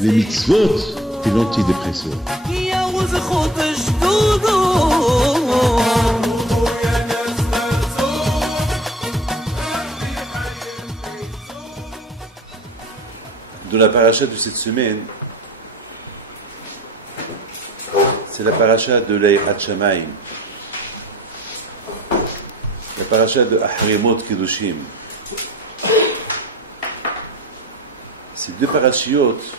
Les mitzvot et l'antidépresseur. De la paracha de cette semaine, c'est la paracha de l'Eirat Shamayim, la paracha de Ahrimot Kedoshim. Ces deux parachiotes,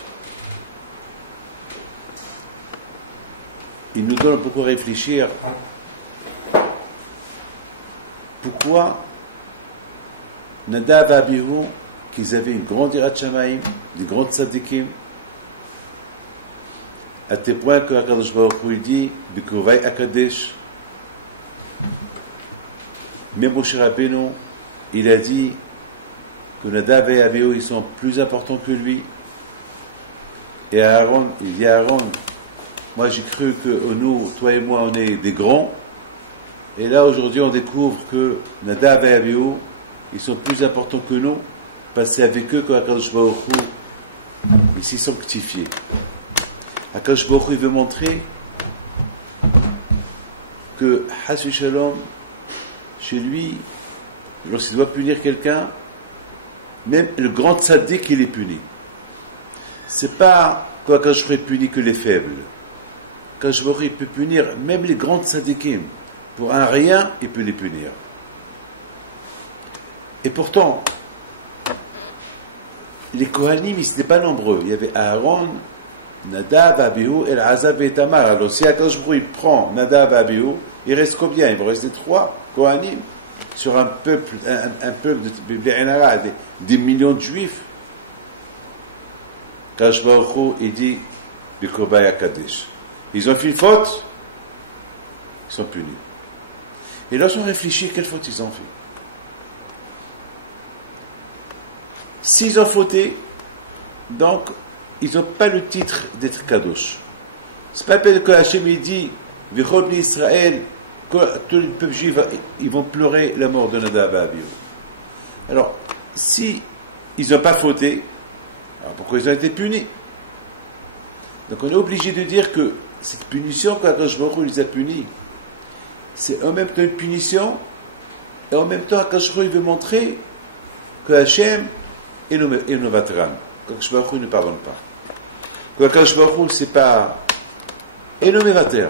ils nous donnent beaucoup à réfléchir. Pourquoi Nadav et Abihu, qu'ils avaient une grande Eirat Shamayim, des grands tzadikim, à tel point que Akadosh Baruch Hu dit B'Krovai Akadesh. Même Moshe Rabbeinu, il a dit que Nadav et Abihu, ils sont plus importants que lui. Et Aaron, il dit à Aaron, moi j'ai cru que nous, toi et moi, on est des grands. Et là aujourd'hui on découvre que Nadav et Abihu, ils sont plus importants que nous, parce que c'est avec eux que Akadosh Baruch Hu, ils s'y sont sanctifiés. Akadosh Baruch Hu, il veut montrer que Hasbi Shalom, chez lui, lorsqu'il doit punir quelqu'un, même le grand tzaddik, il est puni. C'est pas quoi Akadosh Baruch Hu punit que les faibles. Akadosh Baruch Hu, il peut punir même les grands tzaddikim. Pour un rien, il peut les punir. Et pourtant, les Kohanim, ils n'étaient pas nombreux. Il y avait Aaron, Nadav, Abihu, El-Azab et Tamar. Alors si Akadosh Baruch Hu, il prend Nadav et Abihu, il reste combien? Il va rester 3 Kohanim sur un peuple de des millions de juifs. Akadosh Baruch Hu, il dit B'Krovai Akadesh. Ils ont fait une faute, ils sont punis. Et lorsqu'on réfléchit, quelle faute ils ont fait? S'ils ont fauté, donc, ils n'ont pas le titre d'être Kadosh. C'est pas peine que Hachem il dit, V'chol bnei Israël, que tous les peuples juifs, ils vont pleurer la mort de Nadav et Abihu. Alors, si ils n'ont pas fauté, alors pourquoi ils ont été punis? Donc on est obligé de dire que cette punition qu'Akadosh Baruch Hu les a punis, c'est en même temps une punition, et en même temps Akadosh Baruch Hu veut montrer que Hachem est nos vétérans, qu'Akadosh Baruch Hu ne pardonne pas. Que Akadosh Baruch Hu, c'est pas et nos mévatères.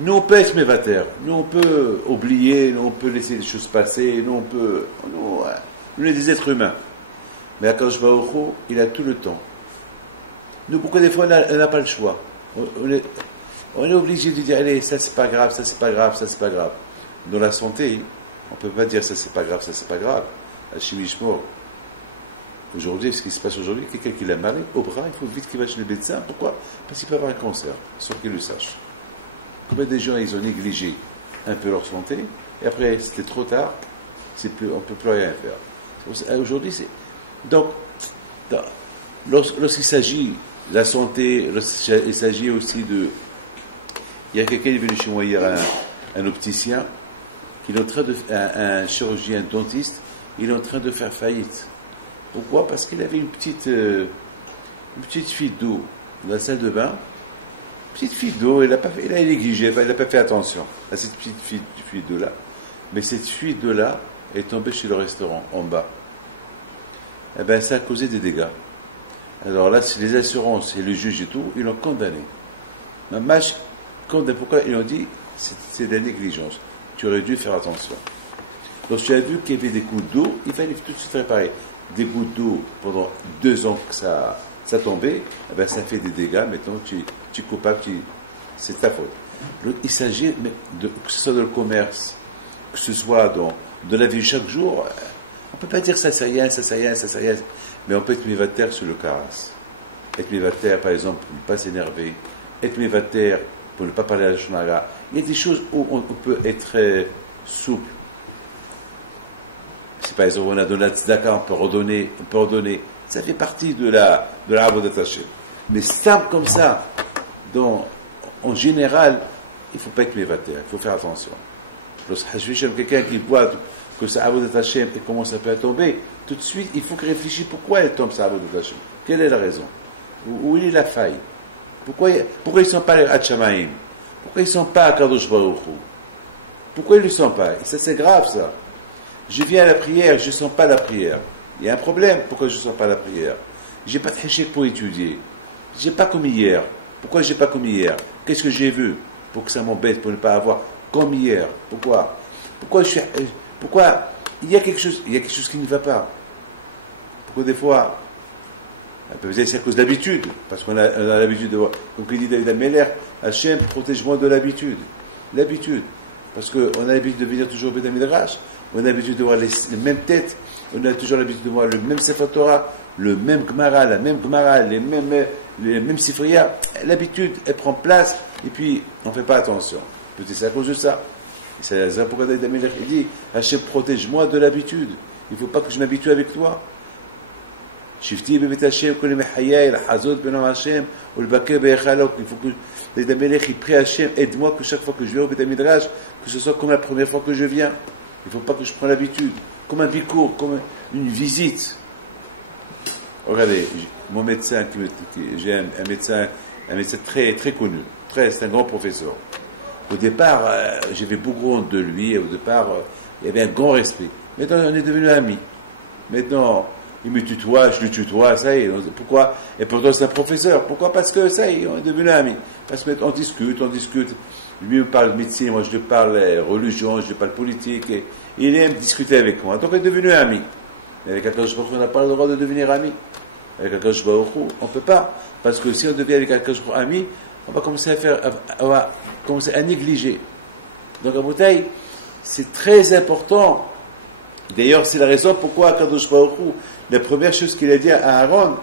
Nous on peut être mévatères, nous on peut oublier, nous on peut laisser les choses passer, nous on est des êtres humains. Mais Akadosh Baruch Hu, il a tout le temps. Nous, pourquoi des fois on n'a pas le choix? On est obligé de dire, allez, ça c'est pas grave, ça c'est pas grave, ça c'est pas grave. Dans la santé, on ne peut pas dire ça c'est pas grave, ça c'est pas grave. À Chimishmo, aujourd'hui, ce qui se passe aujourd'hui, quelqu'un qui l'a mal au bras, il faut vite qu'il va chez le médecin. Pourquoi? Parce qu'il peut avoir un cancer, sans qu'il le sache. Combien de gens ils ont négligé un peu leur santé, et après c'était trop tard, on ne peut plus rien faire. Aujourd'hui, c'est. Donc, lorsqu'il s'agit de la santé, lorsqu'il s'agit aussi de. Il y a quelqu'un qui est venu chez moi hier, un opticien, qui est en train de, un chirurgien dentiste, il est en train de faire faillite. Pourquoi? Parce qu'il avait une petite fuite d'eau dans la salle de bain. Petite fuite d'eau, il a négligé, il n'a pas fait attention à cette petite fuite d'eau-là. Mais cette fuite d'eau-là est tombée chez le restaurant, en bas. Eh bien, ça a causé des dégâts. Alors là, c'est les assurances et le juge et tout, ils l'ont condamné. Pourquoi ils ont dit c'est de la négligence. Tu aurais dû faire attention. Donc tu as vu qu'il y avait des gouttes d'eau, il fallait tout de suite réparer. Des gouttes d'eau pendant 2 ans que ça tombait, eh ben ça fait des dégâts. Maintenant tu es coupable, c'est ta faute. Donc, il s'agit que ce soit dans le commerce, que ce soit dans la vie chaque jour. On ne peut pas dire ça c'est rien, mais on peut être mévataire sur le caras. Être mévataire, par exemple, pour ne pas s'énerver. Être mévataire pour ne pas parler à la shonara. Il y a des choses où on peut être souple. Si par exemple on a donné la tzedaka, on peut ordonner. Ça fait partie de la avodat Hashem. Mais simple comme ça, en général, il ne faut pas être mévataire, il faut faire attention. Lorsque quelqu'un qui boit que sa Avodat Hashem et comment ça peut tomber, tout de suite, il faut qu'il réfléchisse pourquoi elle tombe sa Avodat Hashem. Quelle est la raison? Où est la faille? Pourquoi ils ne sont pas les Hatchamaïm? Pourquoi ils ne sont pas à Kadosh Baruch Hu? Pourquoi ils ne le sont pas? Et ça, c'est grave, ça. Je viens à la prière, je ne sens pas la prière. Il y a un problème, pourquoi je ne sens pas la prière? Je n'ai pas de hachek pour étudier. Je n'ai pas comme hier. Pourquoi je n'ai pas comme hier? Qu'est-ce que j'ai vu pour que ça m'embête, pour ne pas avoir comme hier? Pourquoi il y a quelque chose qui ne va pas? Pourquoi des fois, peut-être c'est à cause de l'habitude, parce qu'on a l'habitude de voir, comme il dit David Ameller, Hachem, protège-moi de l'habitude. L'habitude. Parce qu'on a l'habitude de venir toujours au Beth Midrash, on a l'habitude de voir les mêmes têtes, on a toujours l'habitude de voir le même Sefer Torah, le même Gemara, la même Gemara, les mêmes Sifriya. L'habitude, elle prend place, et puis on ne fait pas attention. Peut-être c'est à cause de ça. Et c'est la raison pourquoi David Ameller dit, Hachem, protège-moi de l'habitude. Il ne faut pas que je m'habitue avec toi. Shifti bebet Hashem kol mechayai l'chazot benam Hashem ou le baker be'echalok. Il faut que les Damelech ils prient Hashem, aide-moi que chaque fois que je viens au Beth Midrash, que ce soit comme la première fois que je viens. Il ne faut pas que je prenne l'habitude, comme un bicours, comme une visite. Regardez, mon médecin, j'ai un médecin très très connu, c'est un grand professeur. Au départ, j'avais beaucoup honte de lui. Au départ, il y avait un grand respect. Maintenant, on est devenus amis. Maintenant, il me tutoie, je le tutoie, ça y est. Pourquoi? Et pourtant, c'est un professeur. Pourquoi? Parce que ça y est, on est devenus amis. Parce qu'on discute. Lui me parle de médecine, moi je lui parle religion, je lui parle politique. Et il aime discuter avec moi. Donc, on est devenus amis. Mais avec Akadosh Baruch Hu, on n'a pas le droit de devenir amis. Avec Akadosh Baruch Hu, on ne peut pas. Parce que si on devient avec Akadosh Baruch Hu ami, on va commencer à négliger. Donc, à Boutaï, c'est très important. D'ailleurs, c'est la raison pourquoi Akadosh Baruch Hu, la première chose qu'il a dit à Aaron,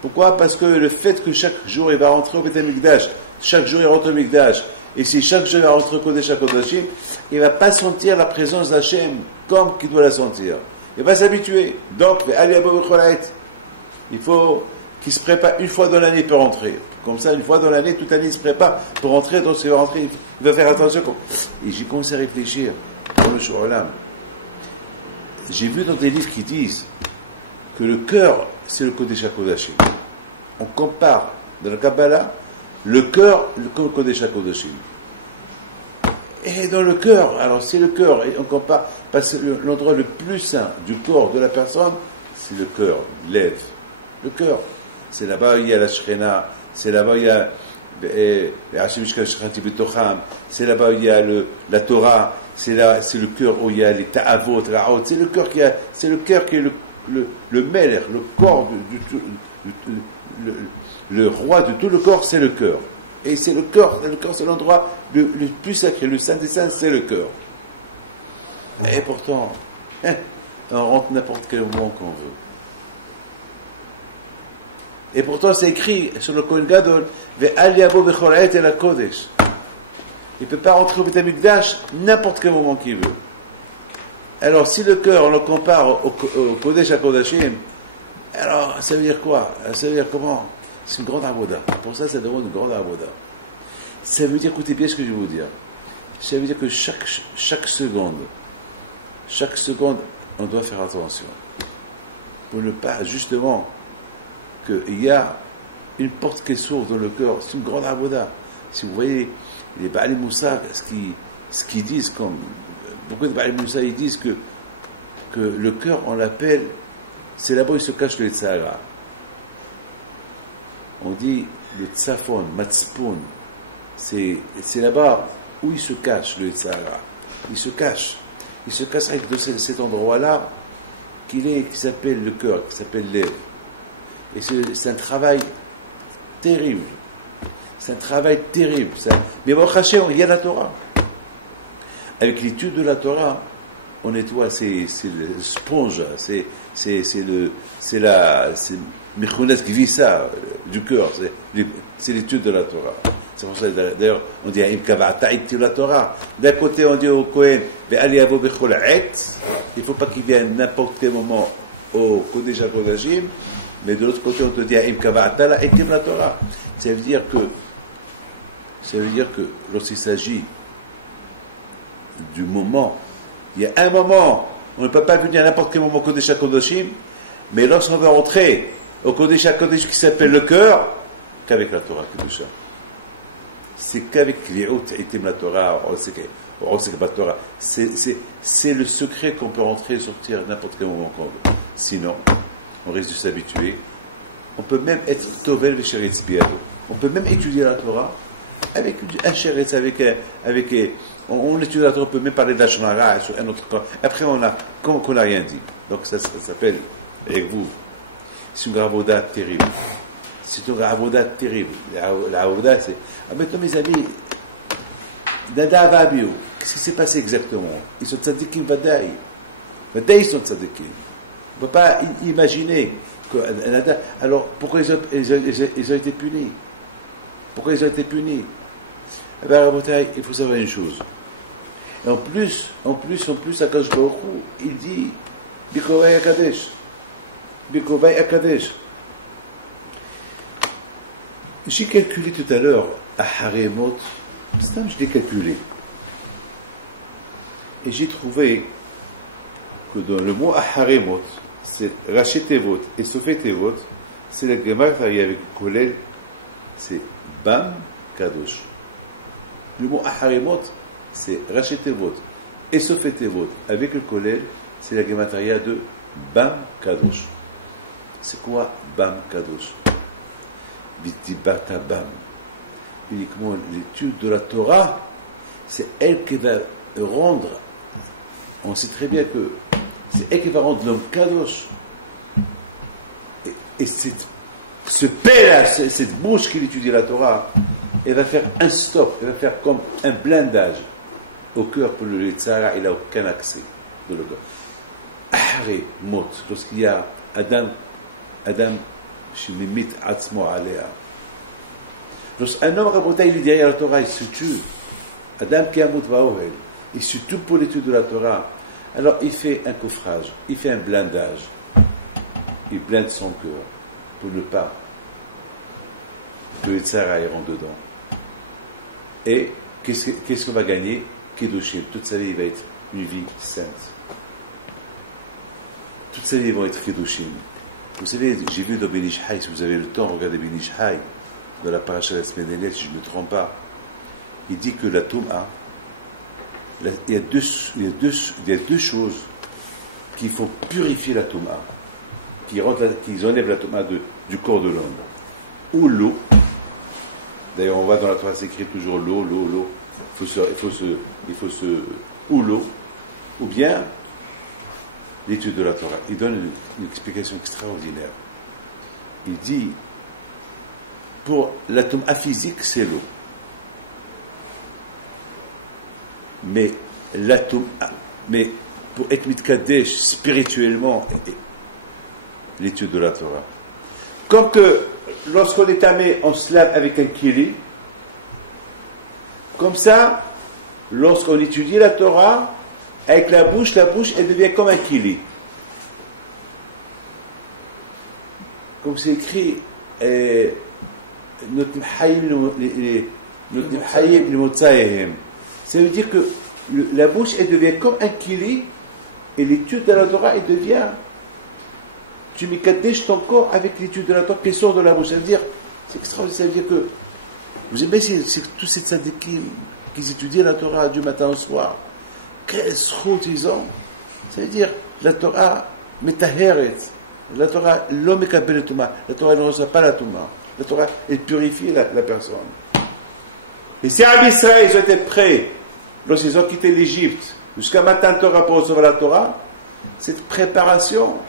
pourquoi? Parce que le fait que chaque jour il va rentrer au Beth Mikdash, chaque jour il rentre au Mikdash, et si chaque jour il va rentrer au Kodesh HaKodashim, il ne va pas sentir la présence d'Hachem comme qu'il doit la sentir. Il va s'habituer. Donc, il faut qu'il se prépare une fois dans l'année pour rentrer. Comme ça, une fois dans l'année, toute l'année il se prépare pour rentrer, donc il va rentrer, il va faire attention. Et j'ai commencé à réfléchir dans le Shorelam. J'ai vu dans des livres qui disent que le cœur, c'est le Kodesh HaKodashim. On compare dans la Kabbalah le cœur, le Kodesh HaKodashim. Et dans le cœur, alors c'est le cœur, et on compare, parce que l'endroit le plus saint du corps de la personne, c'est le cœur, l'Ève. Le cœur. C'est là-bas où il y a la Shekhinah, c'est là-bas où il y a c'est là-bas où il y a la Torah, c'est le cœur où il y a les ta'avot, c'est le cœur qui est le Melech, le corps, le roi de tout le corps, c'est le cœur. Et c'est le cœur, c'est l'endroit le plus sacré, le saint des saints, c'est le cœur. Et pourtant, on rentre n'importe quel moment qu'on veut. Et pourtant, c'est écrit sur le Kohen Gadol, Ve'al yabo bechol ha'et el hakodesh. Il ne peut pas rentrer au Beth Mikdash n'importe quel moment qu'il veut. Alors, si le cœur, on le compare au Kodesh HaKodashim, alors, ça veut dire quoi? Ça veut dire comment? C'est une grande avoda. Pour ça demande une grande avoda. Ça veut dire, écoutez bien ce que je vais vous dire. Ça veut dire que chaque seconde, on doit faire attention. Pour ne pas, justement, qu'il y a une porte qui s'ouvre dans le cœur. C'est une grande avoda. Si vous voyez, les Baalei Moussar, ce qu'ils disent, beaucoup de Baalei Moussar, ils disent que le cœur, on l'appelle, c'est là-bas où il se cache le Tzahara. On dit le Tzafon, Matzpon, c'est là-bas où il se cache le Tzahara. Il se cache avec cet endroit-là qui s'appelle le cœur, qui s'appelle l'Ève. Et c'est un travail terrible. Mais bon, il y a la Torah. Avec l'étude de la Torah, on nettoie, c'est le sponge, c'est Mechunas Gvisa du cœur, c'est l'étude de la Torah. C'est pour ça, d'ailleurs, on dit, la Torah. D'un côté, on dit au Kohen, il ne faut pas qu'il vienne n'importe quel moment au Kodesh HaKodashim, mais de l'autre côté, on te dit, la Torah. Ça veut dire que lorsqu'il s'agit du moment. Il y a un moment, on ne peut pas venir à n'importe quel moment au Kodesh HaKodashim, mais lorsqu'on veut rentrer au Kodesh HaKodashim qui s'appelle le cœur, qu'avec la Torah Kedusha. C'est qu'avec Li'ut Itim la Torah, c'est le secret qu'on peut rentrer et sortir à n'importe quel moment qu'on veut. Sinon, on risque de s'habituer. On peut même être Tovel Vesheretz Biado. On peut même étudier la Torah avec un Sheretz, on étudie la Torah, on peut même parler d'Ashonara sur un autre corps. Après, comme on n'a rien dit. Donc ça s'appelle Egvouv. C'est une gravoda terrible. C'est une gravoda terrible. La gravoda, c'est. Ah, maintenant, mes amis, Dada Avabiou, qu'est-ce qui s'est passé exactement? Ils sont tzadikim Vadaï. Vadaï, ils sont tzadikim. On ne peut pas imaginer que. Alors, pourquoi ils ont été punis? Pourquoi ils ont été punis? Eh bien, Rabotai, il faut savoir une chose. Et en plus, Akadosh Baruch Hu, il dit Bikovai Akadesh. Bikovai Akadesh. J'ai calculé tout à l'heure à Haremot, je l'ai calculé. Et j'ai trouvé que dans le mot Haremot, c'est Raché Tevot et Sofé Tevot, c'est la Gemara avec Kolel, c'est Bam Kadosh. Le mot Haremot, c'est Raché Tevot et Sofé Tevot avec le Kolel, c'est la Gemataria de Bam Kadosh. C'est quoi Bam Kadosh? Vitibata Bam. Uniquement l'étude de la Torah, c'est elle qui va rendre, on sait très bien que c'est elle qui va rendre l'homme Kadosh. Et ce père, cette bouche qui étudie la Torah, elle va faire un stop, elle va faire comme un blindage au cœur pour le Tzara, il n'a aucun accès dans le cœur. Ahare mot, lorsqu'il y a Adam Shemimit Atzmo Alea. Lorsqu'un homme Rabotai, il est derrière la Torah, il se tue. Adam qui a Mout Vaohel, il se tue pour l'étude de la Torah. Alors il fait un coffrage, il fait un blindage. Il blinde son cœur pour ne pas que le Tzara rentre dedans. Et qu'est-ce qu'on va gagner? Kedoshim. Toute sa vie, il va être une vie sainte. Toute sa vie, ils vont être Kedoshim. Vous savez, j'ai vu dans Ben Ish Hai, si vous avez le temps, regardez Ben Ish Hai, dans la paracha de la semaine dernière, si je ne me trompe pas, il dit que la Touma, il y a deux choses qui font purifier la Touma, qui enlèvent la Touma du corps de l'homme. Ou l'eau, d'ailleurs on voit dans la Torah, c'est écrit toujours l'eau, ou l'eau, ou bien l'étude de la Torah. Il donne une explication extraordinaire. Il dit, pour l'atome aphysique, c'est l'eau. Mais pour être mitkadesh spirituellement, l'étude de la Torah. Comme que lorsqu'on est tamé, on se lave avec un kili. Comme ça, lorsqu'on étudie la Torah, avec la bouche, elle devient comme un kili. Comme c'est écrit, ça veut dire que la bouche, elle devient comme un kili, et l'étude de la Torah, elle devient, tu mikadèches ton corps avec l'étude de la Torah qui sort de la bouche. Ça veut dire, c'est extraordinaire, ça veut dire que, vous aimez, c'est tous ces tzadikim qui étudient la Torah du matin au soir. Quelle route ils ont. Ça veut dire, la Torah, metaheret. La Torah, l'homme est kabel le Touma. La Torah ne reçoit pas la Touma. La Torah, elle purifie la personne. Et si à Israël, ils étaient prêts, lorsqu'ils ont quitté l'Égypte, jusqu'à matin Torah pour recevoir la Torah, cette préparation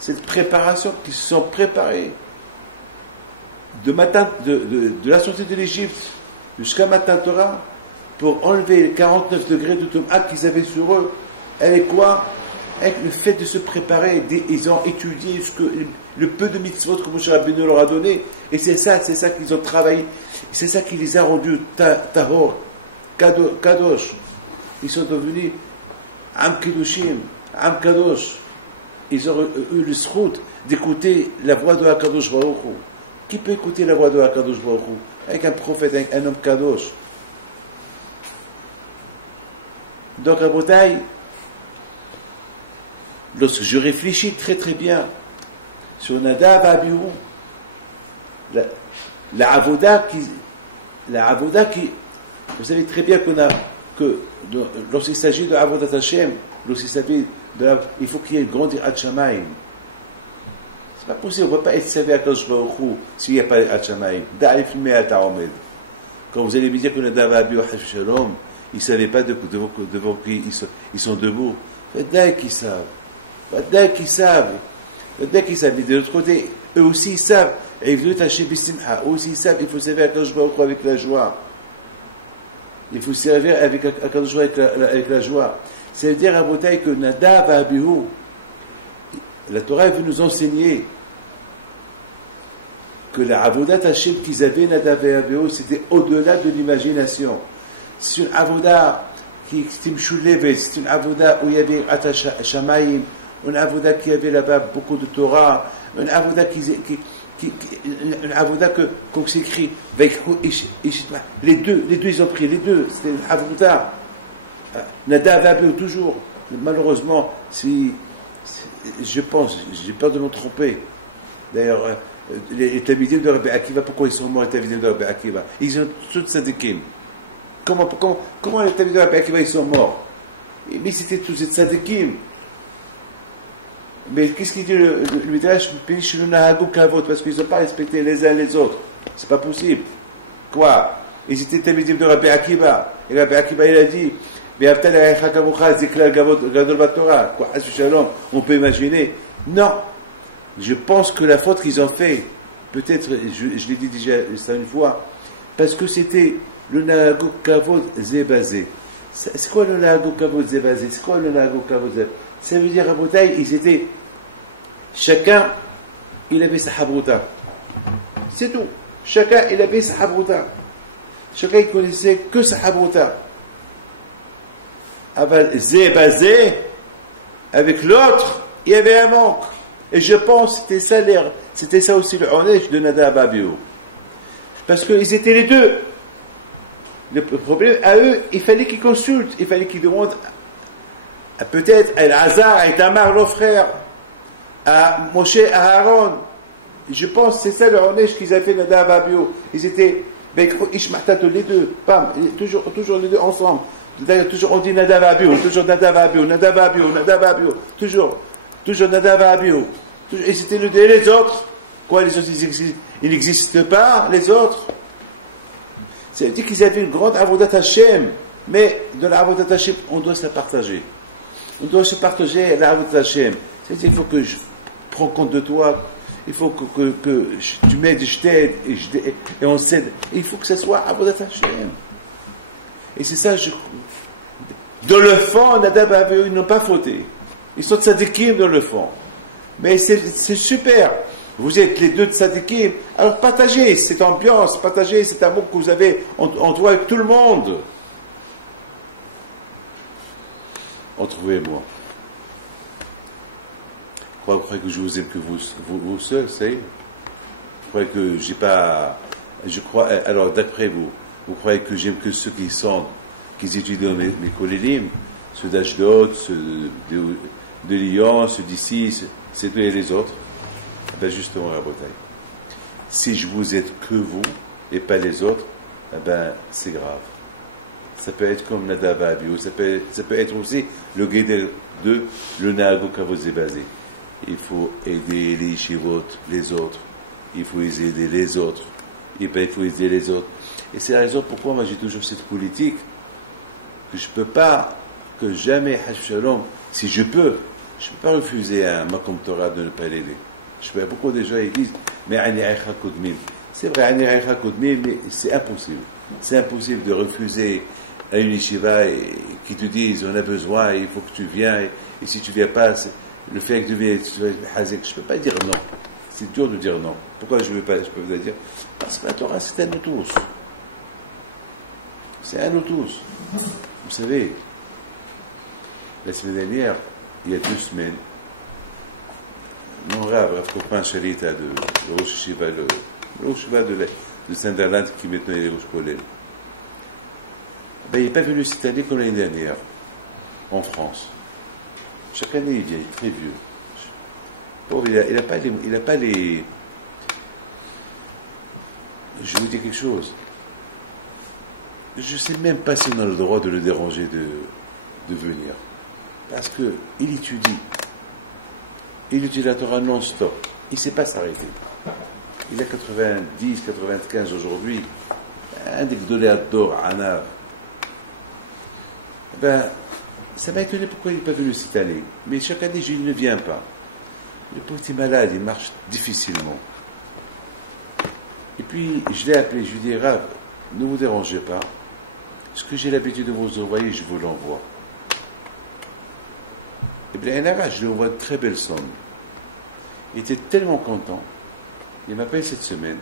qu'ils se sont préparés, de la sortie de l'Égypte jusqu'à matin Torah, pour enlever les 49 degrés de Touma qu'ils avaient sur eux, elle est quoi? Avec le fait de se préparer, ils ont étudié le peu de mitzvot que Moshe Rabbeinu leur a donné, et c'est ça qu'ils ont travaillé, c'est ça qui les a rendus tahor, kadosh. Ils sont devenus am kedushim, am kadosh. Ils ont eu le srout d'écouter la voix de Hakadosh Baruch Hu. Qui peut écouter la voix de Hakadosh Baruch Hu? Avec un prophète, avec un homme kadosh. Donc, à Botaï, lorsque je réfléchis très très bien sur Nadav et Abihu, la avoda qui, vous savez très bien lorsqu'il s'agit de Avodat Hashem, lorsqu'il s'agit il faut qu'il y ait une grande Yirat Shamayim. C'est pas possible, on ne peut pas être servi à Kadosh Baruch Hu s'il n'y a pas Yirat Shamayim. Da'if me'ata omed. Quand vous allez me dire que Nadav et Abihu Shalom, ils ne savaient pas devant qui ils sont debout. Faddaï qu'ils savent. Faddaï qu'ils savent. Faddaï qu'ils savent. Mais de l'autre côté, eux aussi ils savent. Et ils veulent tâcher Bissimha. Eux aussi ils savent qu'il faut servir à Kadosh Baruch Hu avec la joie. Il faut servir avec Kadosh Baruch Hu avec la joie. Ça veut dire à Botaï que Nadav et Abihu, la Torah veut nous enseigner que la Avodat Hashem qu'ils avaient, Nadav et Abihu, c'était au-delà de l'imagination. C'est une Avoda qui était mchoulevet, c'est une Avoda où il y avait Ata Shamayim, une Avoda qui avait là-bas beaucoup de Torah, une Avoda une Avoda qu'on s'écrit avec les deux ils ont pris, les deux, c'était une Avoda. Nadav et Abihu toujours. Malheureusement, je pense, j'ai peur de me tromper. D'ailleurs, les Talmidim de Rabbi Akiva, pourquoi ils sont morts les Talmidim de Rabbi Akiva? Ils ont tous tzadikim. Comment les Talmidim de Rabbi Akiva ils sont morts? Mais c'était tous des tzadikim. Mais qu'est-ce qu'il dit le Midrash? Parce qu'ils n'ont pas respecté les uns les autres. C'est pas possible. Quoi? Ils étaient Talmidim de Rabbi Akiva. Et Rabbi Akiva il a dit on peut imaginer. Non. Je pense que la faute qu'ils ont fait, peut-être, je l'ai dit déjà ça une fois, parce que c'était le Nahagok Kavod Zébazé. C'est quoi le Nahagok Kavod Zébazé? C'est quoi le Nahagok Kavod Zébazé? Ça veut dire à Botaï, ils étaient, chacun, il avait sa habrouta. C'est tout. Chacun, il avait sa habrouta. Chacun, il connaissait que sa habrouta. Zébazé, avec l'autre, il y avait un manque. Et je pense que c'était ça aussi le onesh de Nadav et Abihu. Parce qu'ils étaient les deux. Le problème, à eux, il fallait qu'ils consultent, il fallait qu'ils demandent peut-être à Elazar, à Itamar, leurs frères, à Moshe, à Aaron. Je pense que c'est ça le onesh qu'ils avaient fait Nadav et Abihu. Ils étaient, les deux, bam, toujours les deux ensemble. D'ailleurs, toujours on dit Nadav et Abihu, toujours Nadav et Abihu, Nadav et Abihu, Nadav et Abihu, toujours Nadav et Abihu. Et c'était le et les autres. Quoi, les autres, ils n'existent pas, les autres. Ça veut dire qu'ils avaient une grande Avodat Hashem. Mais de la Avodat Hashem, on doit se la partager. On doit se partager la Avodat Hashem. C'est-à-dire qu'il faut que je prends compte de toi. Il faut que tu m'aides, je t'aide, et on s'aide. Il faut que ce soit Avodat Hashem. Et c'est ça, dans le fond, Nadav et Abihu, ils n'ont pas fauté. Ils sont tzadikim dans le fond. Mais c'est super. Vous êtes les deux tzadikim. Alors partagez cette ambiance, partagez cet amour que vous avez en toi avec tout le monde. Retrouvez-moi. Vous croyez que je vous aime que vous seuls, c'est? Vous croyez que j'ai pas... Alors d'après vous croyez que j'aime que ceux qui étudient mes kolélim, ceux d'Ashdod, ceux de Lyon, ceux d'ici, c'est eux et les autres? Ben justement, Rabotai. Si je vous aide que vous et pas les autres, ben c'est grave. Ça peut être comme Nadav et Abihu, ça peut être aussi le guédel de le Nahagok Kavod Zébazé. Il faut aider les yeshivot, les autres. Il faut aider les autres. Il faut aider les autres. Et c'est la raison pourquoi moi j'ai toujours cette politique que je peux pas, que jamais, Shalom, si je peux pas refuser un Makom Torah de ne pas l'aider. Beaucoup de gens ils disent, mais Ani Aïcha Kodmim. C'est vrai, Ani Aïcha Kodmim, mais c'est impossible. C'est impossible de refuser à une yeshiva qui te disent, on a besoin, il faut que tu viennes, et si tu viens pas, le fait que tu viennes, je peux pas dire non. C'est dur de dire non. Pourquoi je peux vous dire? Parce que la Torah, c'est à nous tous. C'est à nous tous. Vous savez, la semaine dernière, il y a 2 semaines, mon Rav Kopin Shalita de Rosh Shiva, le Rosh Shiva de Sunderland qui maintenant est Rosh Kolel, il n'est pas venu cette année comme l'année dernière. en France. Chaque année, il vient, il est très vieux. Bon, il n'a pas les... Je vais vous dire quelque chose. Je ne sais même pas si on a le droit de le déranger de venir. Parce qu'il étudie. Il étudie la Torah non-stop. Il ne sait pas s'arrêter. Il a 90, 95 aujourd'hui. Un des Gdoléador, Anav. Ça m'a étonné pourquoi il n'est pas venu cette année. Mais chaque année, il ne vient pas. Le pauvre est malade, il marche difficilement. Et puis, je l'ai appelé, je lui ai dit, Rav, ne vous dérangez pas. Ce que j'ai l'habitude de vous envoyer, je vous l'envoie. Et bien, je lui envoie une très belle somme. Il était tellement content. Il m'appelle cette semaine.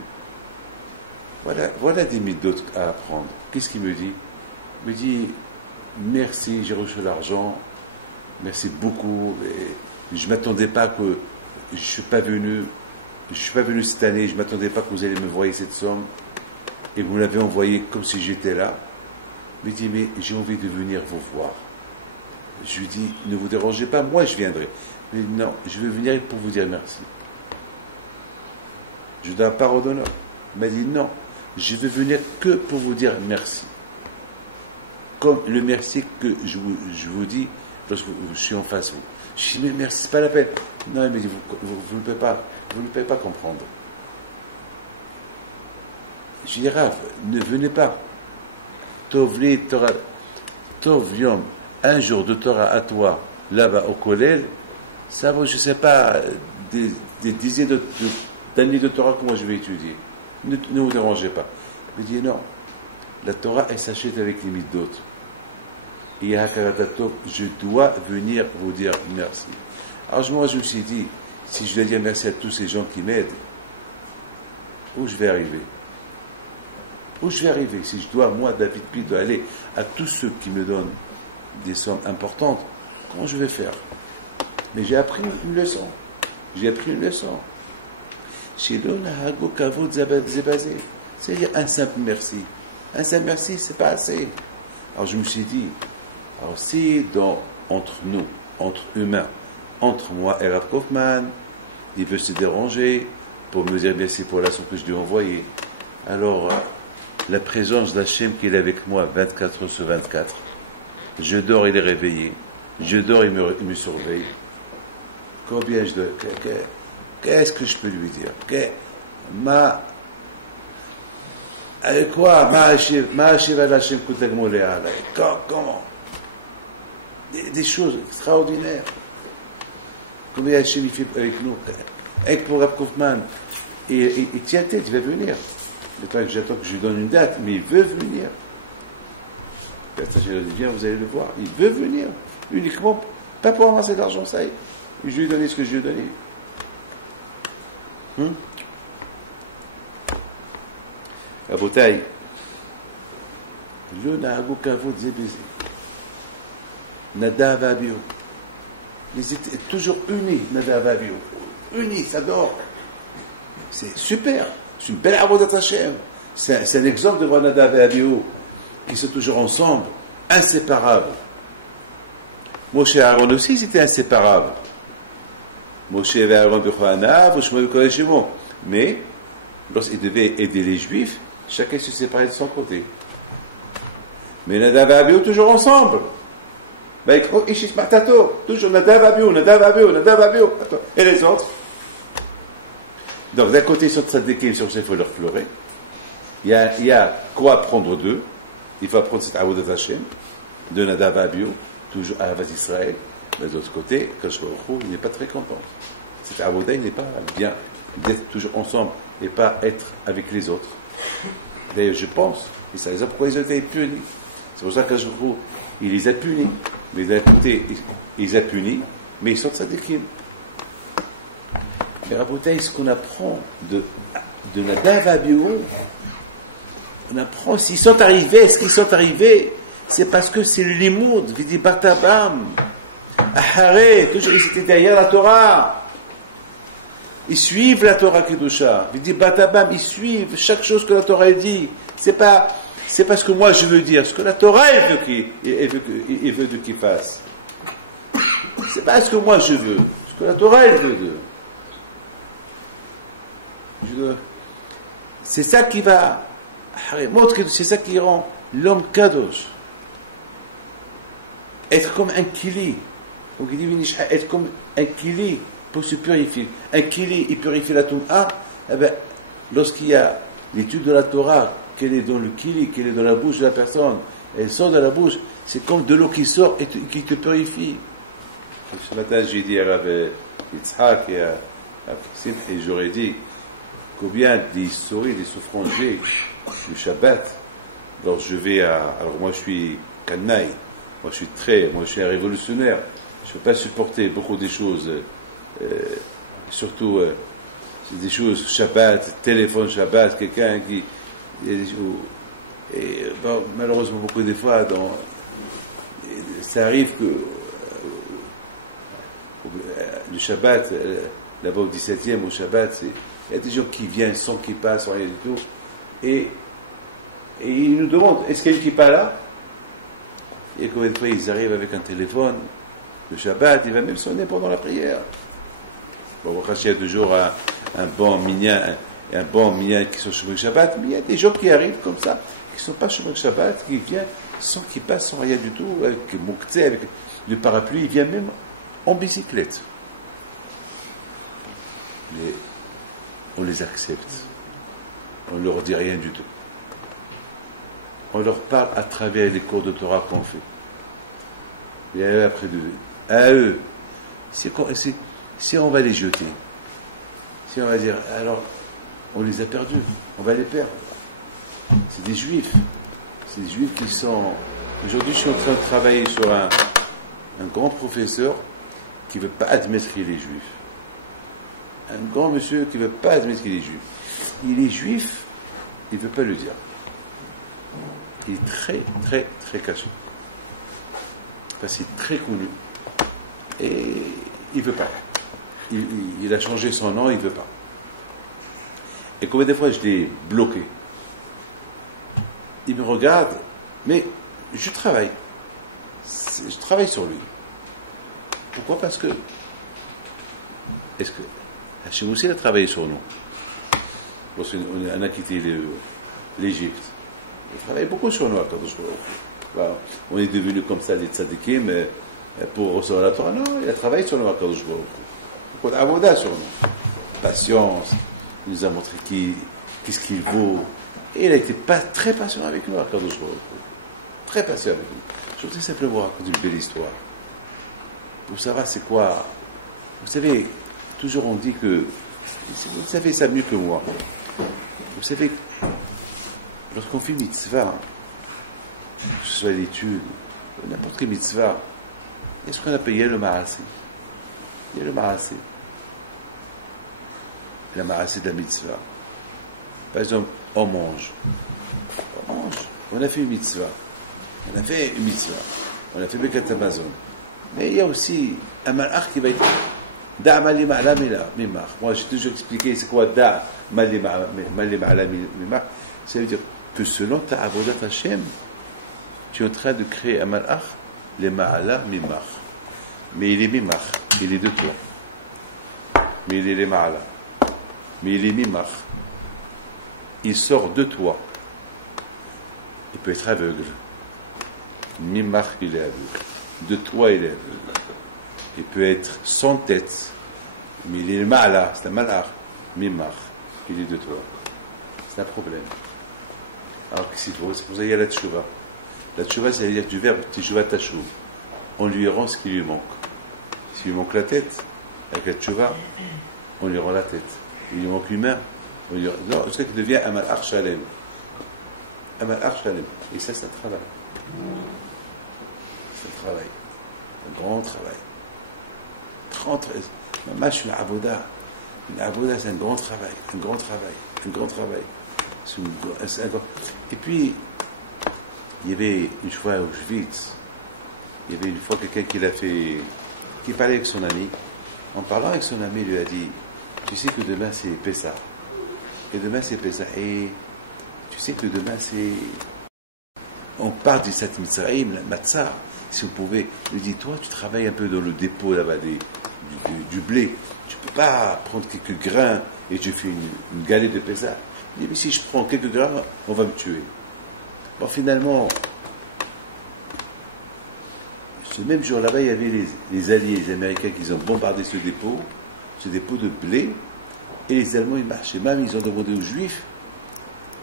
Voilà des méthodes à apprendre. Qu'est-ce qu'il me dit? Il me dit, merci, j'ai reçu l'argent. Merci beaucoup. Et je ne m'attendais pas que je ne suis pas venu cette année. Je ne m'attendais pas que vous allez me envoyer cette somme. Et vous l'avez envoyé comme si j'étais là. Il me dit, mais j'ai envie de venir vous voir. Je lui dis, ne vous dérangez pas, moi je viendrai. Mais non, je vais venir pour vous dire merci. Je donne parole d'honneur. Il m'a dit, non, je vais venir que pour vous dire merci. Comme le merci que je vous dis lorsque je suis en face de vous. Je dis, mais merci, c'est pas la peine. Non, il m'a dit, vous ne pouvez pas comprendre. Je dis, Rav, ne venez pas. Tovli Torah, Tov Yom, un jour de Torah à toi, là-bas au Kollel, ça vaut, je ne sais pas, des dizaines d'années de Torah que moi je vais étudier. Ne vous dérangez pas. Il me dit, non, la Torah, elle s'achète avec les midot. Et je dois venir vous dire merci. Alors moi, je me suis dit, si je dois dire merci à tous ces gens qui m'aident, où je vais arriver? Où je vais arriver? Si je dois, moi, David Pitt, aller à tous ceux qui me donnent des sommes importantes, comment je vais faire? Mais j'ai appris une leçon. C'est-à-dire un simple merci. Un simple merci, c'est pas assez. Alors je me suis dit, alors si entre nous, entre humains, entre moi et Rav Kaufman, il veut se déranger pour me dire merci pour la somme que je lui ai envoyée, alors la présence d'Hachem qui est avec moi 24 heures sur 24, je dors, il est réveillé, je dors, il me surveille. Combien je dois... Qu'est-ce que je peux lui dire? Avec quoi? Comment? Des choses extraordinaires. Combien Hachem il fait avec nous? Avec pour Rav Kaufman. Et il tient tête, il va venir. J'attends que je lui donne une date, mais il veut venir. Bien, vous allez le voir, il veut venir. Uniquement, pas pour amasser de l'argent, ça y est. Je lui ai donné ce que je lui ai donné. Rabotai, le Nahagou Kavod Zébézé, Nadav Abiou, ils étaient toujours unis, Nadav Abiou. Unis, ça dort. C'est super. C'est une belle avodat Hashem. C'est un exemple de Nadav et Abihu qui sont toujours ensemble, inséparables. Moshe et Aaron aussi, ils étaient inséparables. Moshe et Aaron Bechanav, Shmuel Kodesh Shimon. Mais, lorsqu'ils devaient aider les Juifs, chacun se séparait de son côté. Mais Nadav et Abihu toujours ensemble. Toujours Nadav et Abihu. Et les autres? Donc, d'un côté, ils sont tzadikim, sur ça, il faut leur pleurer. Il y a quoi prendre d'eux? Il faut apprendre cette avodat Hashem, de Nadav et Abihu, toujours à Ahavat Israël. Mais de l'autre côté, Kadosh Baruch Hu, il n'est pas très content. Cette avodah, il n'est pas bien d'être toujours ensemble et pas être avec les autres. D'ailleurs, je pense, et ça raison pourquoi ils ont été punis. C'est pour ça que Kadosh Baruch Hu, il les a punis. Mais d'un côté, il les a punis, mais ils sont tzadikim. Mais Rabotai, ce qu'on apprend de Nadav et Abihu, on apprend, s'ils sont arrivés, c'est parce que c'est le limoud, vidi batabam, ahare, toujours ils étaient derrière la Torah. Ils suivent la Torah Kedusha, vidi batabam, ils suivent chaque chose que la Torah dit. C'est pas, c'est parce que moi je veux dire ce que la Torah elle veut qu'il fasse. C'est pas ce que moi je veux, ce que la Torah elle veut c'est ça qui va c'est ça qui rend l'homme kadosh. Être comme un kili. Donc il dit être comme un kili pour se purifier. Un kili, il purifie la Toum'a. Eh bien, lorsqu'il y a l'étude de la Torah, qu'elle est dans le kili, qu'elle est dans la bouche de la personne, elle sort de la bouche, c'est comme de l'eau qui sort et qui te purifie. Ce matin, j'ai dit à Rabbi Yitzhak et à Kissim, et j'aurais dit combien d'histoires, des souffrances j'ai du Shabbat. Alors je vais alors moi je suis Kannaï, moi je suis un révolutionnaire, je ne peux pas supporter beaucoup de choses, surtout c'est des choses Shabbat, téléphone Shabbat, quelqu'un qui bon, malheureusement beaucoup de fois ça arrive que le Shabbat là-bas au 17e au Shabbat il y a des gens qui viennent sans kippa, sans rien du tout et ils nous demandent est-ce qu'il y a une kippa là, et combien de fois ils arrivent avec un téléphone le Shabbat, il va même sonner pendant la prière. Bon, il y a toujours un bon minyan qui sont sur le Shabbat, mais il y a des gens qui arrivent comme ça, qui ne sont pas sur le Shabbat, qui viennent sans qu'ils passent, sans rien du tout, avec Moukté, avec le parapluie, ils viennent même en bicyclette. Mais on les accepte. On ne leur dit rien du tout. On leur parle à travers les cours de Torah qu'on fait. Et après à eux, si on va les jeter, si on va dire, alors, on les a perdus, on va les perdre. C'est des juifs. C'est des juifs qui sont... Aujourd'hui, je suis en train de travailler sur un grand professeur qui ne veut pas admettre qu'il est juif. Un grand monsieur qui ne veut pas admettre qu'il est juif. Il est juif, il ne veut pas le dire. Il est très, très, très caché. Enfin, c'est très connu. Et il ne veut pas. Il a changé son nom, il ne veut pas. Et combien de fois je l'ai bloqué. Il me regarde, mais je travaille. Je travaille sur lui. Pourquoi? Parce que est-ce que Hachem aussi a travaillé sur nous? Lorsqu'on a quitté l'Égypte. Il travaille beaucoup sur nous. On est devenus comme ça des tzadikim pour recevoir la Torah. Non, il a travaillé sur nous. Beaucoup d'avoda sur nous. Patience. Il nous a montré qu'est-ce qu'il vaut. Et il a été très patient avec nous. Très patient avec nous. Je voudrais simplement raconter une belle histoire. Pour savoir c'est quoi. Vous savez, toujours on dit que vous savez ça mieux que moi. Vous savez, lorsqu'on fait mitzvah, que ce soit l'étude, n'importe quelle mitzvah, il y a ce qu'on appelle le ma'asé. Il y a le ma'asé. Le ma'asé de la mitzvah. Par exemple, on mange. On a fait une mitzvah. On a fait Birkat Hamazon. Mais il y a aussi un malach qui va être Da mali ma'ala mimach. Moi, j'ai toujours expliqué c'est quoi Da mali ma'ala mimach. Ça veut dire que selon ta avodat Hashem, tu es en train de créer un malach, le ma'ala mimach. Mais il est mimach, il est de toi. Mais il est le ma'ala. Mais il est mimach. Il sort de toi. Il peut être aveugle. Mimach, il est aveugle. De toi, il est aveugle. Il peut être sans tête, mais il est le ma'ala, c'est un malach, mimach, il est de toi. C'est un problème. Alors qu'est-ce qu'il faut? C'est pour ça qu'il y a la tchouva. La tchouva, c'est-à-dire du verbe tchouva tachouv. On lui rend ce qui lui manque. S'il lui manque la tête, avec la tchouva, on lui rend la tête. Il lui manque une main, on lui rend... Non, c'est ça qui devient un malach shalem. Un malach shalem. Et ça, c'est un travail. C'est un travail. Un grand travail. Une avoda, c'est un grand travail, Et puis, il y avait une fois à Auschwitz, il y avait une fois quelqu'un qui parlait avec son ami. En parlant avec son ami, il lui a dit, tu sais que demain c'est Pessah. Et demain c'est Pessah. Et tu sais que demain c'est on part du Sat Mitzrayim, la matzah, si vous pouvez, il dit, toi, tu travailles un peu dans le dépôt là-bas du blé, tu ne peux pas prendre quelques grains et tu fais une galette de Pessah. Il dit, mais si je prends quelques grains, on va me tuer. Bon, finalement, ce même jour là-bas, il y avait les Alliés, les Américains qui ont bombardé ce dépôt de blé, et les Allemands, ils marchaient même, ils ont demandé aux Juifs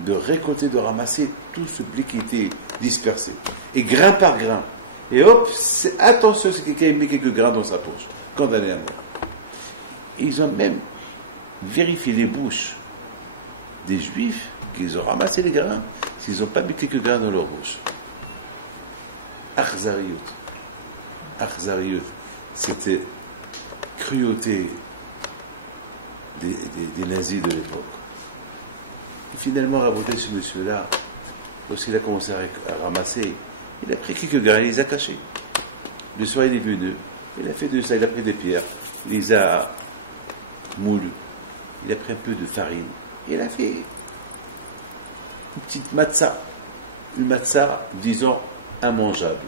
de récolter, de ramasser tout ce blé qui était dispersé, et grain par grain. Et hop, attention, c'est quelqu'un met quelques grains dans sa poche, condamné à mort. Et ils ont même vérifié les bouches des Juifs qu'ils ont ramassé les grains, s'ils n'ont pas mis quelques grains dans leur bouche. Akhzariyut, c'était cruauté des nazis de l'époque. Et finalement, raboté ce monsieur-là, lorsqu'il a commencé à ramasser, il a pris quelques grains, il les a cachés. Le soir, il est venu, il a fait de ça, il a pris des pierres, il les a moulues, il a pris un peu de farine, et il a fait une petite matzah. Une matzah, disons, immangeable.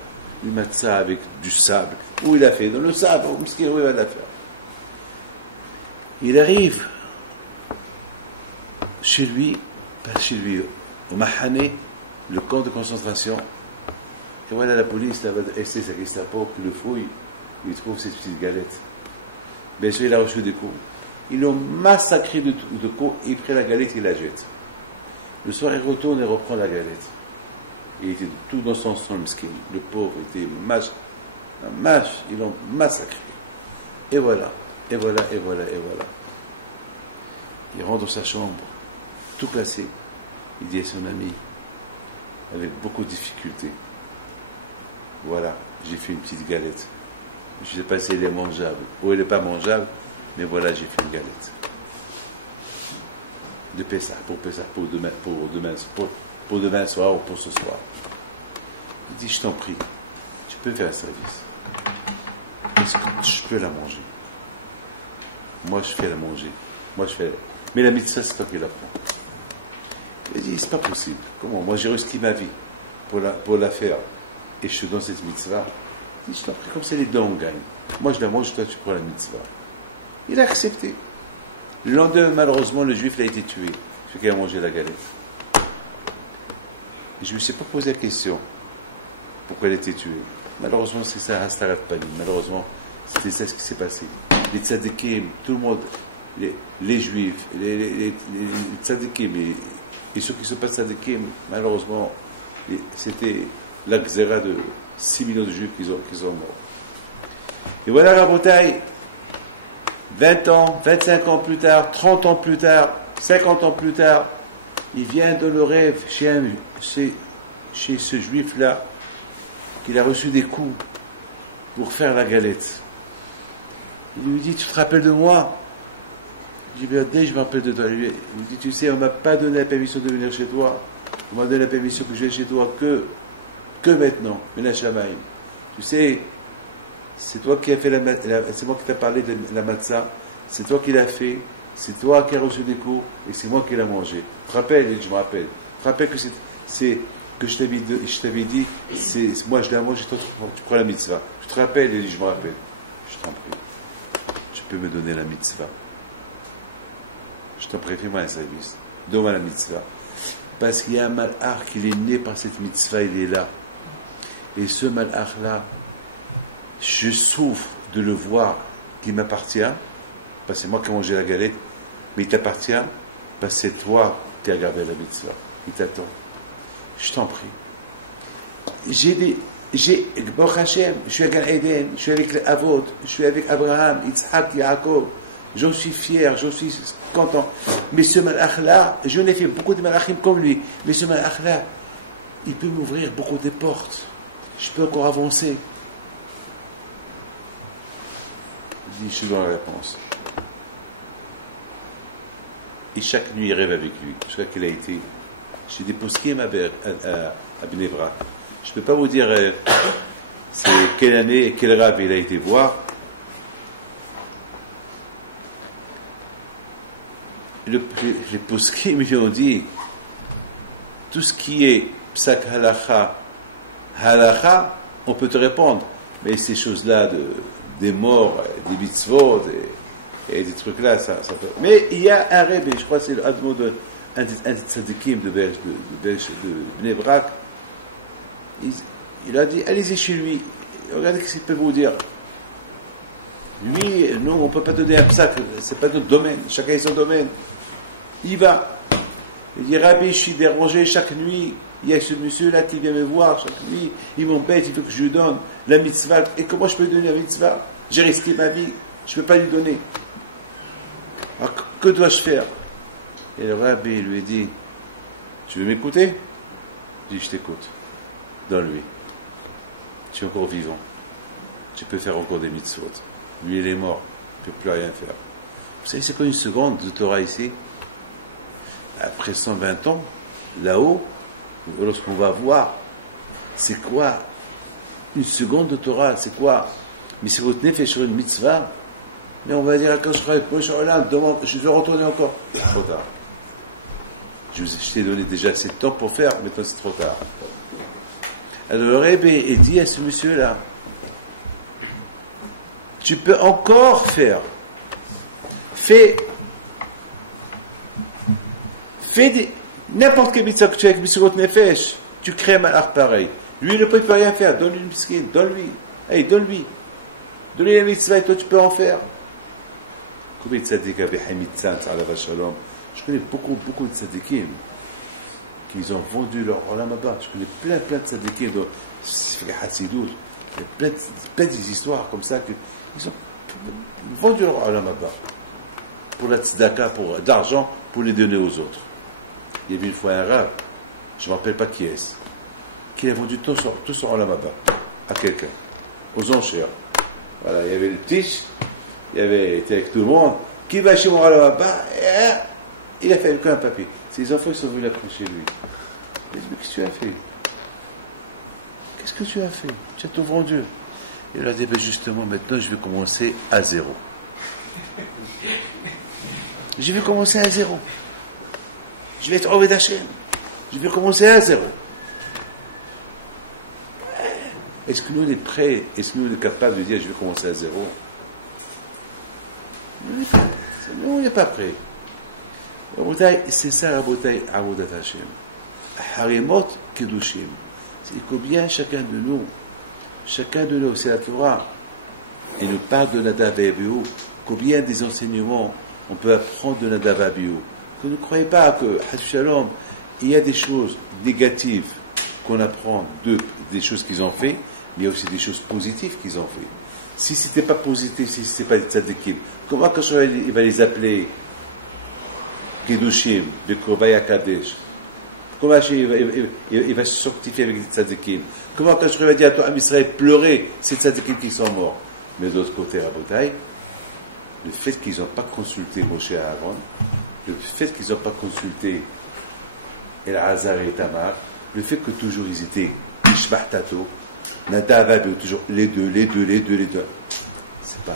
Une matzah avec du sable. Où il a fait? Dans le sable, où il va la faire? Il arrive chez lui, au Mahane, le camp de concentration. Et voilà, la police, la SS, la Gestapo, qui le fouille, il trouve cette petite galette. Bien sûr, il a reçu des coups. Ils l'ont massacré de coups, il prend la galette et il la jette. Le soir, il retourne et reprend la galette. Il était tout dans son sang, le pauvre était ils l'ont massacré. Et voilà. Il rentre dans sa chambre, tout cassé. Il dit à son ami, avec beaucoup de difficultés, voilà, j'ai fait une petite galette. Je ne sais pas si elle est mangeable ou elle n'est pas mangeable, mais voilà, j'ai fait une galette. De Pessah, pour demain soir ou pour ce soir. Il dit, je t'en prie, tu peux faire un service. Est-ce que je peux la manger? Moi, je fais la manger. Mais la mitzvah, c'est toi qui la prends. Il dit, c'est pas possible. Comment? Moi, j'ai risqué ma vie pour la faire. Et je suis dans cette mitzvah. Il dit, je t'en prie, comme ça, les deux, on gagne. Moi, je la mange, toi, tu prends la mitzvah. Il a accepté. Le lendemain, malheureusement, le juif, il a été tué. Celui qui a mangé la galette. Et je ne me suis pas posé la question pourquoi elle a été tuée. Malheureusement, c'est ça, Hastarat Panim. Malheureusement, c'était ça ce qui s'est passé. Les tzadikim, tout le monde, les juifs, les tzadikim, et ceux qui ne sont pas tzadikim, malheureusement, c'était la xéra de 6 millions de juifs qui sont morts. Et voilà la bataille. 20 ans, 25 ans plus tard, 30 ans plus tard, 50 ans plus tard, il vient dans le rêve chez ce juif-là, qu'il a reçu des coups pour faire la galette. Il lui dit, tu te rappelles de moi? Il dit, bien, je me rappelle de toi. Il lui dit, tu sais, on ne m'a pas donné la permission de venir chez toi. On m'a donné la permission que je vienne chez toi que maintenant, Menachamaim. Tu sais, c'est toi qui as fait c'est moi qui t'ai parlé de la matzah, c'est toi qui l'as fait, c'est toi qui as reçu des coups, et c'est moi qui l'ai mangé. Tu te rappelles? Il dit, je me rappelle. Tu te rappelles que que je t'avais dit, moi je l'ai mangé, toi tu prends la mitzvah. Tu te rappelles? Il dit, je me rappelle. Je t'en prie. Tu peux me donner la mitzvah. Je t'en prie, fais-moi un service. Donne-moi la mitzvah. Parce qu'il y a un malach qui est né par cette mitzvah, il est là. Et ce malach-là, je souffre de le voir qui m'appartient, parce que c'est moi qui ai mangé la galette, mais il t'appartient, parce que c'est toi qui as gardé la mitzvah. Il t'attend. Je t'en prie. Baruch Hashem, je suis à Gan Eden, je suis avec les Avot, je suis avec Abraham, Yitzhak, Yaakov, j'en suis fier, j'en suis content. Mais ce malach-là, je n'ai fait beaucoup de malachim comme lui, mais ce malach-là, il peut m'ouvrir beaucoup de portes. Je peux encore avancer. Il dit, je suis dans la réponse. Et chaque nuit, il rêve avec lui. Jusqu'à qu'il a été chez des poskim à Bnei Brak. Je ne peux pas vous dire c'est quelle année et quel rêve il a été voir. Les poskim lui ont dit tout ce qui est psak halacha halakha, on peut te répondre. Mais ces choses-là, des morts, des mitzvot, et des trucs-là, ça peut. Mais il y a un rêve, je crois que c'est l'admo un des tzadikim de Bnei Brak. Il a dit, allez-y chez lui, regardez ce qu'il peut vous dire. Lui, nous, on ne peut pas donner un psak, c'est pas notre domaine, chacun a son domaine. Il va. Il dit, Rabbi, je suis dérangé chaque nuit. Il y a ce monsieur-là qui vient me voir chaque nuit. Il m'embête, il veut que je lui donne la mitzvah. Et comment je peux lui donner la mitzvah? J'ai risqué ma vie, je ne peux pas lui donner. Alors, que dois-je faire? Et le Rabbi lui dit, tu veux m'écouter? Il dit, je t'écoute. Donne-lui. Tu es encore vivant. Tu peux faire encore des mitzvot. Lui, il est mort. Il ne peut plus rien faire. Vous savez, c'est quoi une seconde de Torah ici? Après 120 ans, là-haut, lorsqu'on va voir, c'est quoi une seconde de Torah? C'est quoi? Mais si votre nefesh sur une mitzvah, mais on va dire, quand je serai demande, je dois retourner encore. C'est trop tard. Je t'ai donné déjà assez de temps pour faire, maintenant c'est trop tard. Alors le Rebbe dit à ce monsieur-là, tu peux encore faire. Fais n'importe quel mitzvah que tu as avec B'sirut Nefesh, tu crées un malach pareil. Lui, il ne peut rien faire. Donne-lui une miskine, donne-lui. Hey, donne-lui. Donne-lui la mitzvah et toi, tu peux en faire. Combien de tzaddik avec Hamid Tzantz, alav shalom? Je connais beaucoup de tzaddikim qui ont vendu leur olam haba. Je connais plein de tzaddikim dans le Hatzidout. Il y a plein d'histoires comme ça qu'ils ont vendu leur olam haba pour la tzedaka, pour d'argent, pour les donner aux autres. Il y avait une fois un rab, je ne me rappelle pas qui est-ce, qui a vendu tout son olam haba à quelqu'un, aux enchères. Voilà, il y avait le tiche, il était avec tout le monde, qui va chez mon olam haba, il a fait un papier. Ses enfants sont venus l'approcher lui. Il dit, mais qu'est-ce que tu as fait? Qu'est-ce que tu as fait? Tu as tout vendu. Il a dit, ben justement, maintenant je vais commencer à zéro. Je vais commencer à zéro. Je vais être Oved Hashem. Je vais commencer à zéro. Est-ce que nous on est prêts? Est-ce que nous on est capables de dire je vais commencer à zéro? Nous on n'est pas prêts. C'est ça Rabotai Avodat Hashem. Harimot Kedushim. C'est combien chacun de nous, c'est la Torah, et nous parle de Nadav et Abihu, combien des enseignements on peut apprendre de Nadav et Abihu. Que ne croyez pas que, Shalom, il y a des choses négatives qu'on apprend des choses qu'ils ont fait, mais il y a aussi des choses positives qu'ils ont fait. Si ce n'était pas positif, si ce n'était pas des tzadikim, comment quand il va les appeler Kedushim, de Kovaya Kadesh? Comment il va se sanctifier avec des tzadikim? Comment quand je vais dire à toi, Am Israël, pleurer ces tzadikim qui sont morts? Mais de l'autre côté, Rabotai, le fait qu'ils n'ont pas consulté Moshe et Aaron, le fait qu'ils n'ont pas consulté El-Hazar et Tamar, le fait que toujours ils étaient Ishbah Tato, Nadav et Abihu, toujours les deux. C'est pas,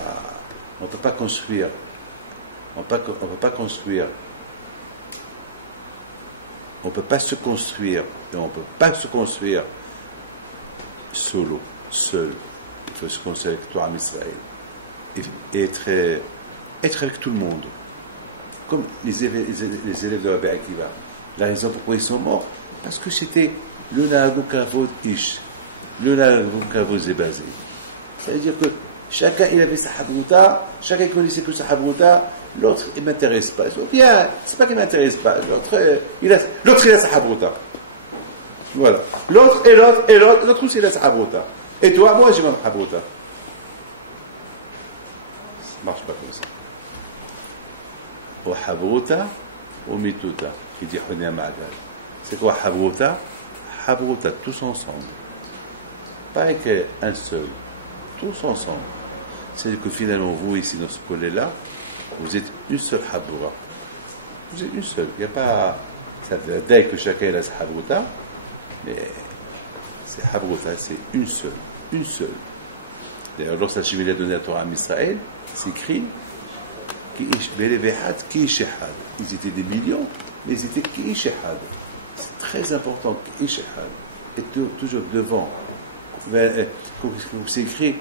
on ne peut pas construire, on peut pas se construire, et on ne peut pas se construire seul. Il faut se construire avec toi, Am Israël, et être avec tout le monde. Comme les élèves de Rabbi Akiva. La raison pourquoi ils sont morts, parce que c'était le Nahagou Kavod Ish, le Nahagou Kavod Zebazé. Ça veut dire que chacun il avait sa habrouta, chacun connaissait que sa habrouta, l'autre il ne m'intéresse pas. Bien, c'est pas qu'il ne m'intéresse pas, l'autre il a sa habrouta. Voilà. L'autre aussi il a sa habrouta. Et toi, moi j'ai ma habrouta. Ça ne marche pas comme ça. Au habrouta, au mituta. Qui dit Hunia Ma'agal. C'est quoi habrouta? Habrouta, tous ensemble. Pas avec un seul. Tous ensemble. C'est-à-dire que finalement, vous, ici, dans ce collet-là, vous êtes une seule habroura. Vous êtes une seule. Il n'y a pas. Ça veut dire que chacun a sa habrouta, mais c'est habrouta, c'est une seule. Une seule. D'ailleurs, lorsqu'Hachem a donné la Torah à Israël, c'est écrit ils étaient des millions, mais ils étaient Ki'ishehad. C'est très important, Ki'ishehad. Et toujours devant comme c'est écrit,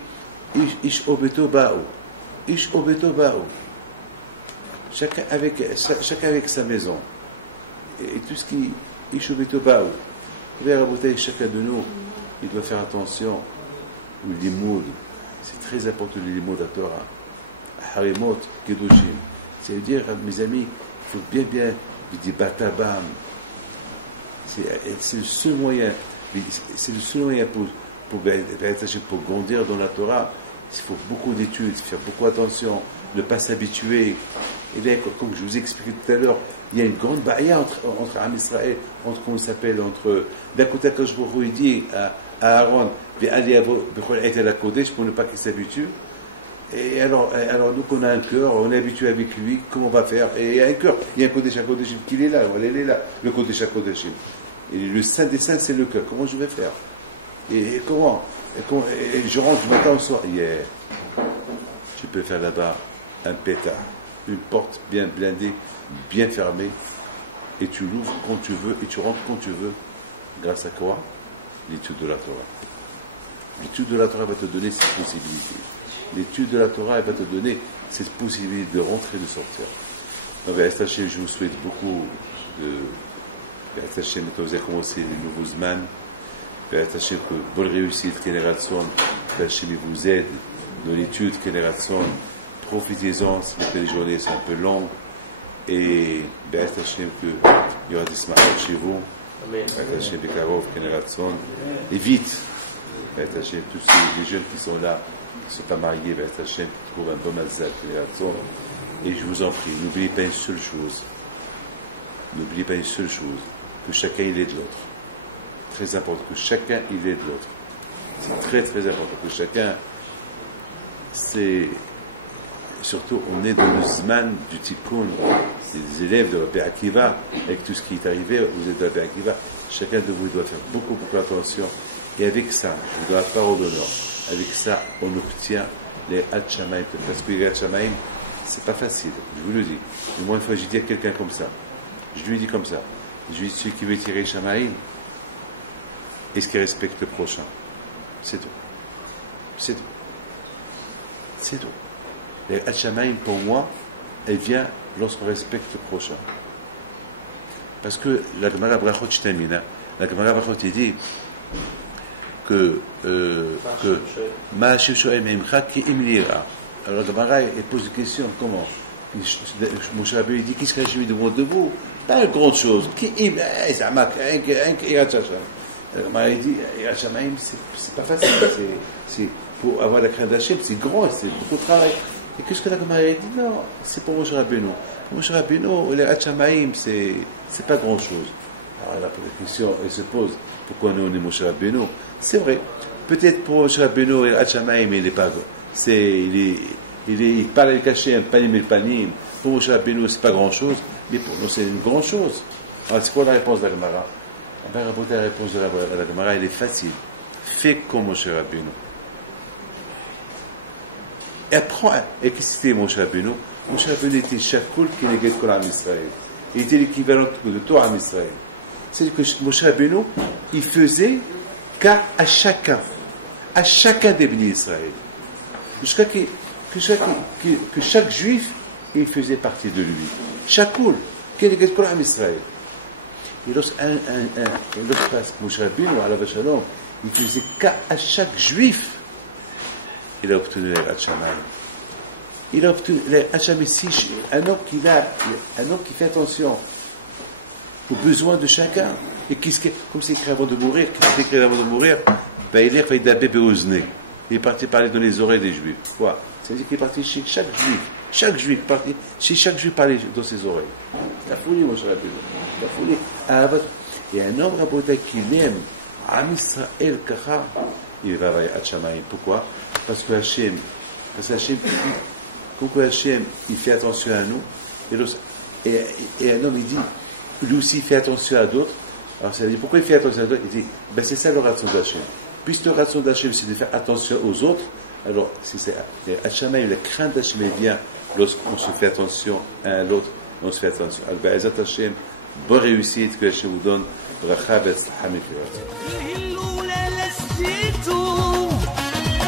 Ish obeto ba'u. Ish obeto ba'u. Chacun avec sa maison. Et tout ce qui Ish obeto ba'u. Chacun de nous, il doit faire attention au limoud. C'est très important le limoud à Torah. Harimot, Kedoshim. C'est-à-dire, mes amis, il faut bien, je dis batabam. C'est le seul moyen. C'est le seul moyen pour grandir dans la Torah. Il faut beaucoup d'études, faire beaucoup attention, ne pas s'habituer. Et bien, comme je vous ai expliqué tout à l'heure, il y a une grande barrière entre Am Israël, comment il s'appelle, d'un côté, quand je vous dis à Aaron, pour ne pas qu'il s'habitue. Et alors, nous, qu'on a un cœur, on est habitué avec lui, comment on va faire? Et il y a un cœur, il y a un Kodesh HaKodeshim qui est là, elle est là, le Kodesh HaKodeshim. Et le Saint des Saints, c'est le cœur. Comment je vais faire? Et comment et je rentre du matin au soir. Tu peux faire là-bas un pétard, une porte bien blindée, bien fermée, et tu l'ouvres quand tu veux, et tu rentres quand tu veux. Grâce à quoi? L'étude de la Torah. L'étude de la Torah va te donner cette possibilité. L'étude de la Torah elle va te donner cette possibilité de rentrer et de sortir. Donc, je vous souhaite beaucoup de... quand vous avez commencé les nouveaux Zman, que bonne réussite, génération, il vous aide dans l'étude, génération, profitez-en, les journées sont un peu longues, et qu'il y aura des smarts chez vous, et vite, tous les jeunes qui sont là, qui ne sont pas mariés, qui trouvent un bon mazal, génération, et je vous en prie, n'oubliez pas une seule chose, que chacun il est de l'autre. Très important, que chacun il est de l'autre. C'est très très important, que chacun, c'est, surtout on est dans le Zman du Tikkun, des élèves de Rabbi Akiva, avec tout ce qui est arrivé, vous êtes de Rabbi Akiva, chacun de vous doit faire beaucoup attention, et avec ça, je vous donne la parole d'honneur, avec ça on obtient les Ad Shamaim, parce que les Ad Shamaim, c'est pas facile, je vous le dis. Et moi une fois j'ai dit à quelqu'un comme ça, je lui ai dit comme ça, je lui ai dit, celui qui veut tirer Shamaim, est-ce qu'il respecte le prochain? C'est tout. C'est tout. C'est tout. Et Hachamaïm, pour moi, elle vient lorsqu'on respecte le prochain. Parce que la Gemara Brachot Shtamina, la Gemara Brachot dit que Ma Shushoel Meimcha ki Imlira. Alors la Gemara elle pose une question, comment? Mon Rabbi il dit qu'est-ce que j'ai mis devant de vous? Pas une grande chose. Ki Im, c'est il dit, Hachamaïm, c'est pas facile. C'est pour avoir la crainte d'Hachem, c'est grand, c'est beaucoup de travail. Et qu'est-ce que la Gemara dit? Non, c'est pour Moshe Rabbeinu. Moshe Rabbeinu, les Hachamaïm, c'est pas grand chose. Alors la question, elle se pose, pourquoi nous on est Moshe Rabbeinu? C'est vrai. Peut-être pour Moshe Rabbeinu et Hachamaïm, il est pas, il parle avec Hachem, panim et panim. Pour Moshe Rabbeinu, c'est pas grand chose, mais pour nous, c'est une grande chose. Alors, c'est quoi la réponse de la Gemara? La réponse de la Gemara, elle est facile. Fais comme Moshe Rabbeinu. Et apprends. Et qu'est-ce que c'était Moshe Rabbeinu? Moshe Rabbeinu était Shakul qui néguait Kol Am Israël. Il était l'équivalent de toi Am Israël. C'est-à-dire que Moshe Rabbeinu, il faisait cas à chacun des bénis Israël. Que chaque juif, il faisait partie de lui. Shakul qui néguait Kol Am Israël. Et lorsque Moshe Rabbeinu, alav shalom, il faisait cas à chaque juif, il a obtenu les Hachamaïm. Il a obtenu les Hachamaïm. Si un homme qui fait attention aux besoins de chacun, et comme c'est écrit avant de mourir, ben il est parti parler dans les oreilles des juifs. Quoi? C'est-à-dire qu'il est parti chez chaque juif, parler dans ses oreilles. La folie, Moshe Rabbeinu. La folie. Et un homme raboté qui l'aime, Am Israël Kacha, il va vers Hachamaïm. Pourquoi? Parce que Hachem, il fait attention à nous, et un homme, il dit, lui aussi, il fait attention à d'autres. Alors, ça veut dire, pourquoi il fait attention à d'autres? Il dit, ben, c'est ça le ration d'Hachem. Puisque le ration d'Hachem, c'est de faire attention aux autres, alors, c'est Hachamaïm, la crainte d'Hachem, elle vient lorsqu'on se fait attention à l'autre, on se fait attention. Al-Ba'azat Hachem, bonne réussite que Hachem vous donne, bracha, betzlacha, mikveh. لسيتو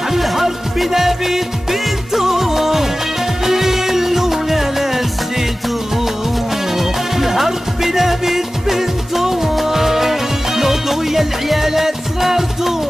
الهرب بدافيد بنتو ليلونا لسيتو الهرب بدافيد بنتو نوضو يا العيالات صغارتو